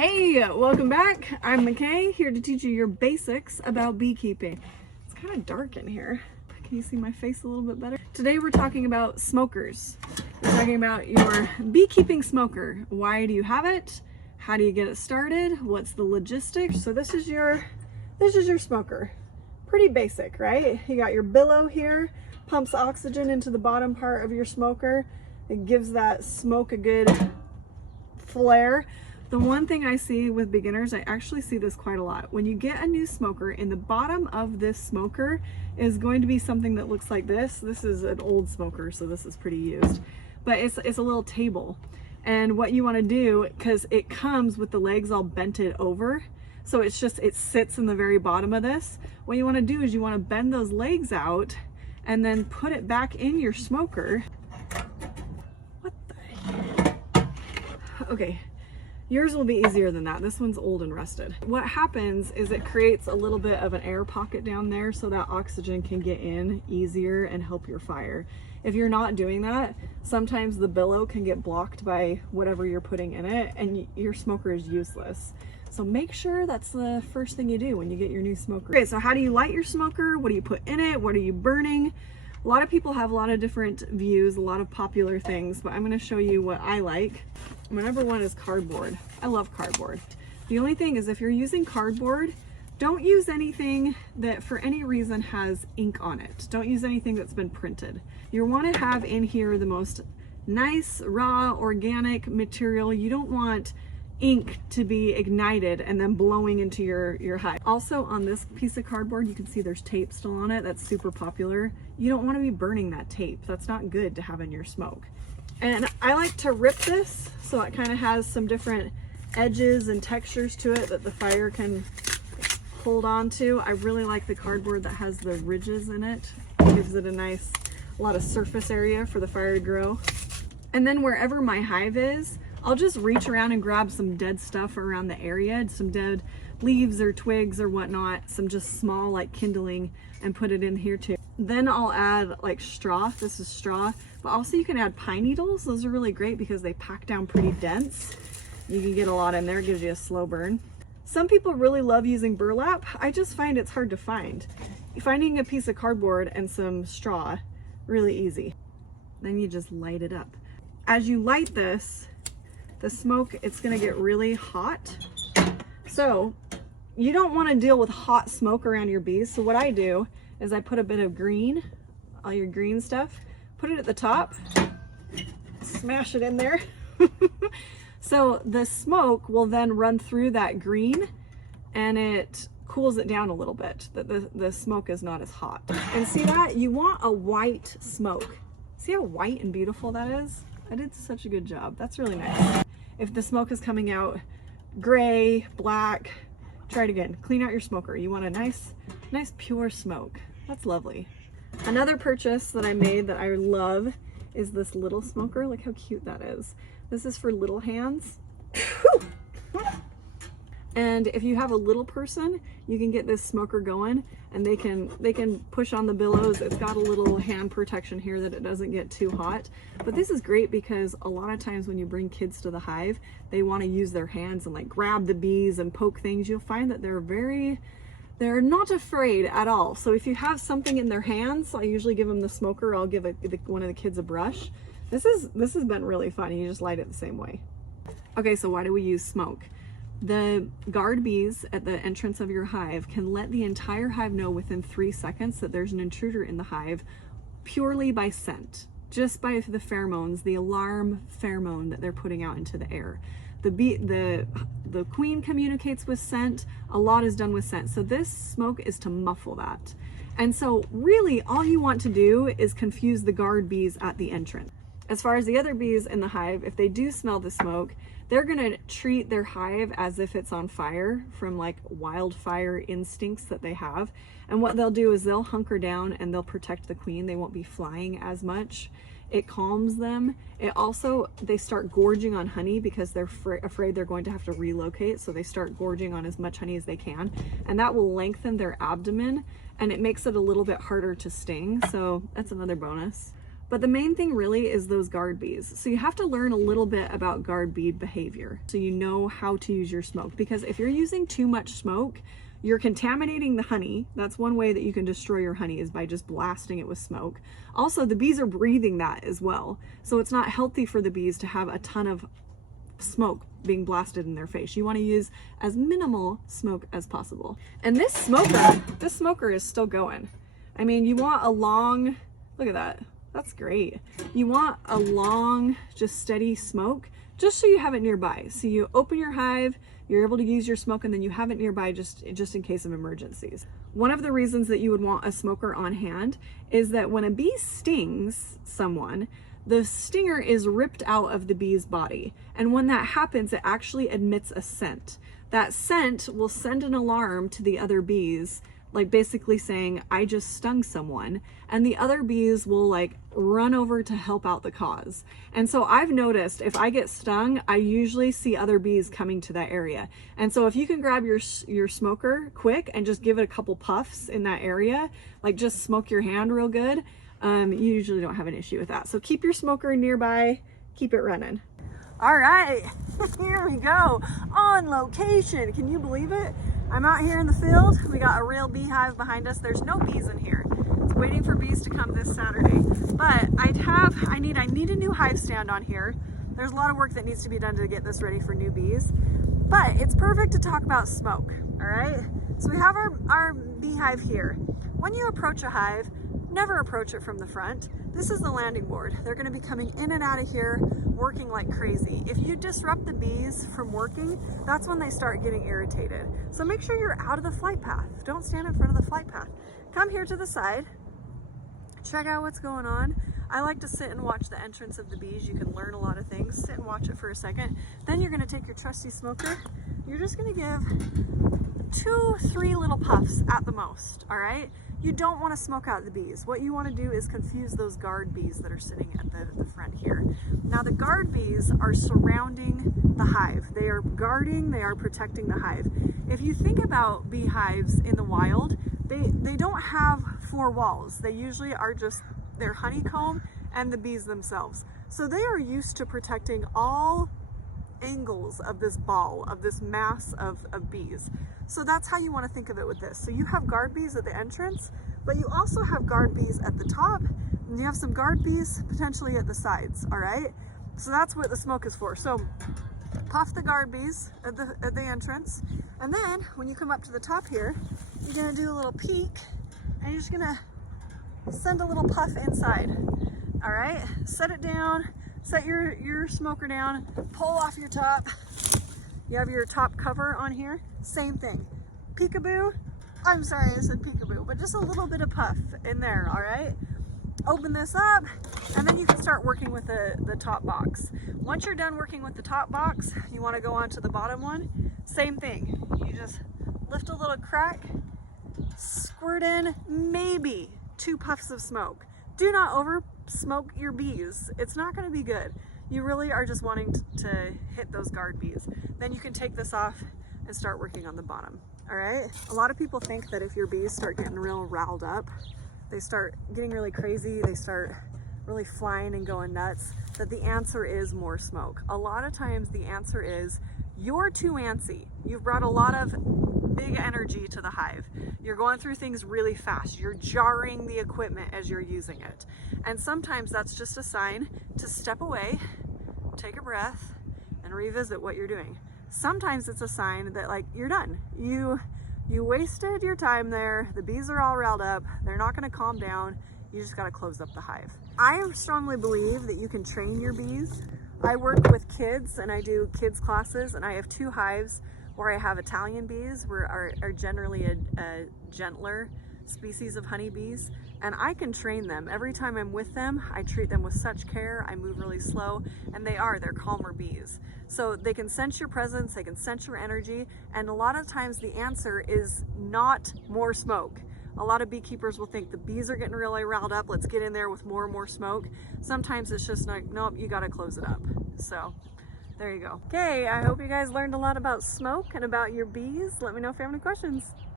Hey, welcome back. I'm McKay, here to teach you your basics about beekeeping. It's kind of dark in here. Can you see my face a little bit better? Today we're talking about smokers. We're talking about your beekeeping smoker. Why do you have it? How do you get it started? What's the logistics? So this is your smoker. Pretty basic, right? You got your billow here, pumps oxygen into the bottom part of your smoker. It gives that smoke a good flare. The one thing I see with beginners, I actually see this quite a lot. When you get a new smoker, in the bottom of this smoker is going to be something that looks like this. This is an old smoker, so this is pretty used. But it's a little table. And what you want to do, because it comes with the legs all bented over, so it sits in the very bottom of this. What you want to do is you want to bend those legs out and then put it back in your smoker. What the heck? Okay. Yours will be easier than that. This one's old and rusted. What happens is it creates a little bit of an air pocket down there so that oxygen can get in easier and help your fire. If you're not doing that, sometimes the billow can get blocked by whatever you're putting in it and your smoker is useless. So make sure that's the first thing you do when you get your new smoker. Okay, so how do you light your smoker? What do you put in it? What are you burning? A lot of people have a lot of different views, a lot of popular things, but I'm going to show you what I like. My number one is cardboard. I love cardboard. The only thing is if you're using cardboard, don't use anything that for any reason has ink on it. Don't use anything that's been printed. You want to have in here the most nice, raw, organic material. You don't want ink to be ignited and then blowing into your hive. Also on this piece of cardboard, you can see there's tape still on it. That's super popular. You don't want to be burning that tape. That's not good to have in your smoke. And I like to rip this so it kind of has some different edges and textures to it that the fire can hold on to. I really like the cardboard that has the ridges in it. It gives it a lot of surface area for the fire to grow. And then wherever my hive is, I'll just reach around and grab some dead stuff around the area, some dead leaves or twigs or whatnot, some just small like kindling, and put it in here too. Then I'll add like straw. This is straw, but also you can add pine needles. Those are really great because they pack down pretty dense. You can get a lot in there, it gives you a slow burn. Some people really love using burlap. I just find it's hard to find. Finding a piece of cardboard and some straw, really easy. Then you just light it up. As you light this, the smoke, it's gonna get really hot. So you don't wanna deal with hot smoke around your bees. So what I do is I put a bit of green, all your green stuff, put it at the top, smash it in there. So the smoke will then run through that green and it cools it down a little bit, that the smoke is not as hot. And see that? You want a white smoke. See how white and beautiful that is? I did such a good job. That's really nice. If the smoke is coming out gray, black, try it again. Clean out your smoker. You want a nice pure smoke. That's lovely. Another purchase that I made that I love is this little smoker. Look how cute that is. This is for little hands. And if you have a little person, you can get this smoker going and they can push on the billows. It's got a little hand protection here that it doesn't get too hot. But this is great because a lot of times when you bring kids to the hive, they want to use their hands and like grab the bees and poke things. You'll find that they're not afraid at all. So if you have something in their hands, I usually give them the smoker. I'll give one of the kids a brush. This has been really fun. You just light it the same way. Okay, so why do we use smoke? The guard bees at the entrance of your hive can let the entire hive know within 3 seconds that there's an intruder in the hive purely by scent, just by the pheromones, the alarm pheromone that they're putting out into the air. The queen communicates with scent. A lot is done with scent. So this smoke is to muffle that. And so really all you want to do is confuse the guard bees at the entrance. As far as the other bees in the hive, if they do smell the smoke, they're gonna treat their hive as if it's on fire from like wildfire instincts that they have. And what they'll do is they'll hunker down and they'll protect the queen. They won't be flying as much. It calms them. They start gorging on honey because they're afraid they're going to have to relocate. So they start gorging on as much honey as they can. And that will lengthen their abdomen and it makes it a little bit harder to sting. So that's another bonus. But the main thing really is those guard bees. So you have to learn a little bit about guard bee behavior so you know how to use your smoke. Because if you're using too much smoke, you're contaminating the honey. That's one way that you can destroy your honey, is by just blasting it with smoke. Also, the bees are breathing that as well. So it's not healthy for the bees to have a ton of smoke being blasted in their face. You want to use as minimal smoke as possible. And this smoker is still going. I mean, you want a long, look at that. That's great. You want a long, just steady smoke, just so you have it nearby. So you open your hive, you're able to use your smoke, and then you have it nearby just in case of emergencies. One of the reasons that you would want a smoker on hand is that when a bee stings someone, the stinger is ripped out of the bee's body. And when that happens, it actually emits a scent. That scent will send an alarm to the other bees, like basically saying, I just stung someone. And the other bees will like run over to help out the cause. And so I've noticed if I get stung, I usually see other bees coming to that area. And so if you can grab your smoker quick and just give it a couple puffs in that area, like just smoke your hand real good, you usually don't have an issue with that. So keep your smoker nearby, keep it running. All right, here we go, on location. Can you believe it? I'm out here in the field. We got a real beehive behind us. There's no bees in here. It's waiting for bees to come this Saturday. But I need a new hive stand on here. There's a lot of work that needs to be done to get this ready for new bees. But it's perfect to talk about smoke, all right? So we have our beehive here. When you approach a hive, never approach it from the front. This is the landing board. They're gonna be coming in and out of here, working like crazy. If you disrupt the bees from working, that's when they start getting irritated. So make sure you're out of the flight path. Don't stand in front of the flight path. Come here to the side, check out what's going on. I like to sit and watch the entrance of the bees. You can learn a lot of things. Sit and watch it for a second. Then you're gonna take your trusty smoker. You're just gonna give 2-3 little puffs at the most, all right? You don't want to smoke out the bees. What you want to do is confuse those guard bees that are sitting at the front here. Now the guard bees are surrounding the hive. They are guarding, they are protecting the hive. If you think about beehives in the wild, they don't have 4 walls. They usually are just their honeycomb and the bees themselves. So they are used to protecting all angles of this ball, of this mass of bees. So that's how you want to think of it with this. So you have guard bees at the entrance, but you also have guard bees at the top, and you have some guard bees potentially at the sides, all right? So that's what the smoke is for. So puff the guard bees at the entrance, and then when you come up to the top here, you're gonna do a little peek, and you're just gonna send a little puff inside, all right? Set it down, set your smoker down, pull off your top. You have your top cover on here, same thing. Peekaboo, I'm sorry I said peekaboo, but just a little bit of puff in there, all right? Open this up, and then you can start working with the top box. Once you're done working with the top box, you wanna go on to the bottom one. Same thing, you just lift a little crack, squirt in maybe 2 puffs of smoke. Do not over smoke your bees. It's not gonna be good. You really are just wanting to hit those guard bees. Then you can take this off and start working on the bottom, all right? A lot of people think that if your bees start getting real riled up, they start getting really crazy, they start really flying and going nuts, that the answer is more smoke. A lot of times the answer is you're too antsy. You've brought a lot of big energy to the hive. You're going through things really fast. You're jarring the equipment as you're using it. And sometimes that's just a sign to step away, take a breath, and revisit what you're doing. Sometimes it's a sign that like you're done. You wasted your time there. The bees are all riled up. They're not gonna calm down. You just gotta close up the hive. I strongly believe that you can train your bees. I work with kids and I do kids classes, and I have 2 hives where I have Italian bees, are generally a gentler species of honeybees, and I can train them. Every time I'm with them, I treat them with such care. I move really slow, and they're calmer bees. So they can sense your presence, they can sense your energy, and a lot of times the answer is not more smoke. A lot of beekeepers will think the bees are getting really riled up, let's get in there with more and more smoke. Sometimes it's just like, nope, you gotta close it up. So there you go. Okay, I hope you guys learned a lot about smoke and about your bees. Let me know if you have any questions.